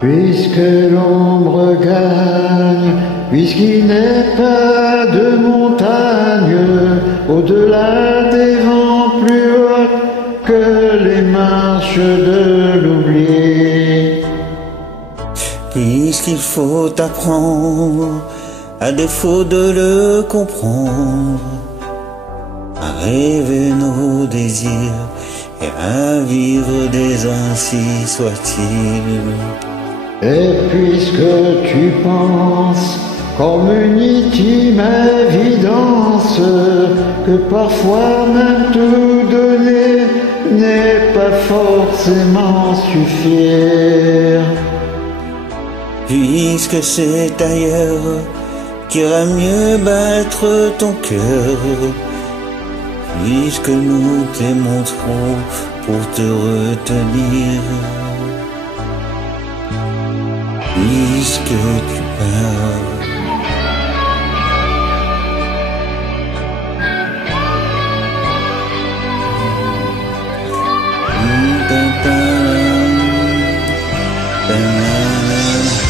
Puisque l'ombre gagne, puisqu'il n'est pas de montagne, au-delà des vents plus hautes que les marches de l'oubli. Puisqu'il faut apprendre, à défaut de le comprendre, à rêver nos désirs et à vivre des ainsi soit-il. Et puisque tu penses, comme une intime évidence, que parfois même tout donner n'est pas forcément suffire. Puisque c'est ailleurs qu'ira mieux battre ton cœur, puisque nous t'aimons trop pour te retenir, puisque tu pars.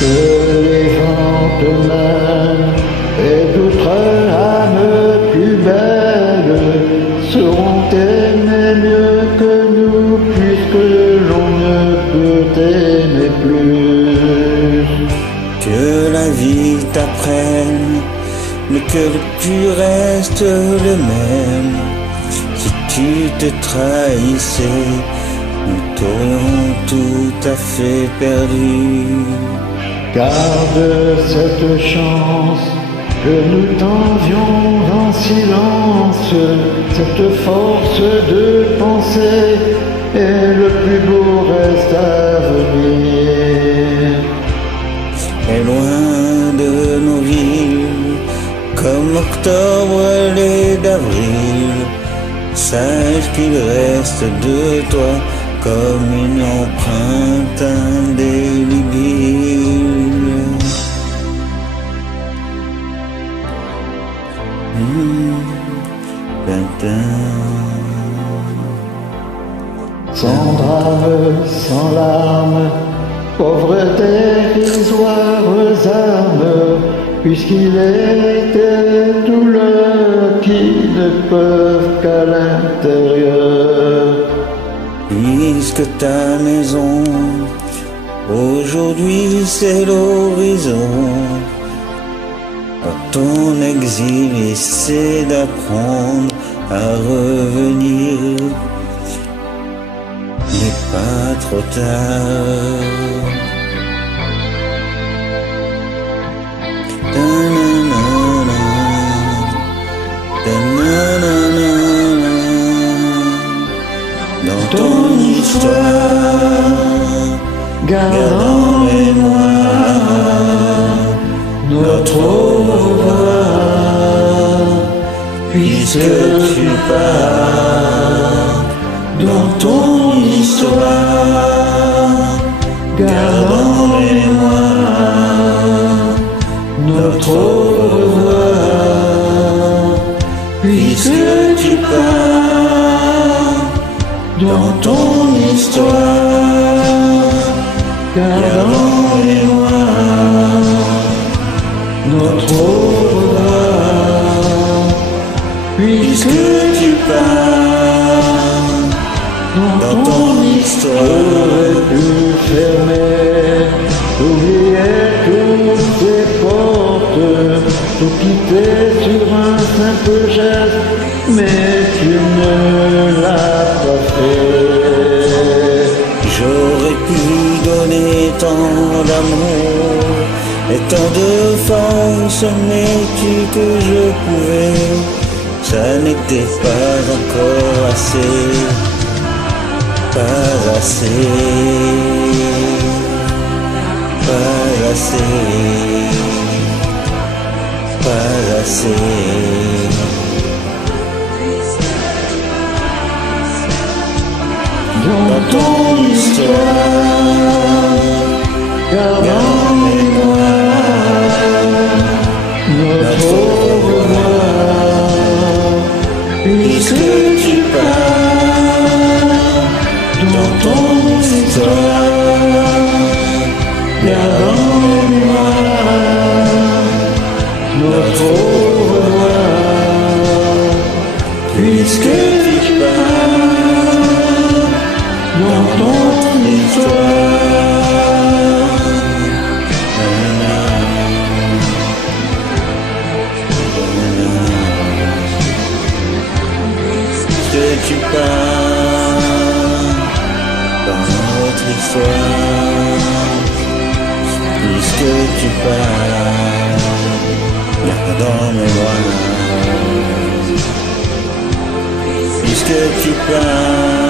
Que les vents te mènent et d'autres âmes plus belles seront aimées mieux que nous, puisque l'on ne peut t'aimer plus. Que la vie t'apprenne, mais que tu restes le même. Si tu te trahissais, nous t'aurions tout à fait perdu. Garde cette chance que nous t'envions en silence, cette force de penser et le plus beau reste à venir. Et loin de nos villes, comme octobre et d'avril, sache qu'il reste de toi comme une empreinte indélébile. Sans drame, sans larmes, pauvres dérisoires âmes, puisqu'il était douleurs qui ne peuvent qu'à l'intérieur. Puisque ta maison, aujourd'hui c'est l'horizon, dans ton exil essaie d'apprendre à revenir, mais pas trop tard. Dans ton histoire, garde en mémoire notre au revoir, puisque tu pars. Dans ton histoire, garde en mémoire notre au revoir, puisque tu pars. Dans ton histoire, garde en mémoire notre au revoir, puisque tu pars. Dans ton histoire, j'aurais pu fermer, oublier toutes tes portes, tout quitter sur un simple geste, mais tu ne l'as pas fait. J'aurais pu donner tant d'amour et tant de force, mais tu que je pouvais, ça n'était pas encore assez, pas assez, pas assez, pas assez. Dans ton histoire, garde en mémoire notre au revoir, puisque tu pars. Dans ton histoire, puisque tu parles dans notre histoire. Puisque tu parles dans notre histoire. Puisque tu parles, viens dans mes bras. Puisque tu parles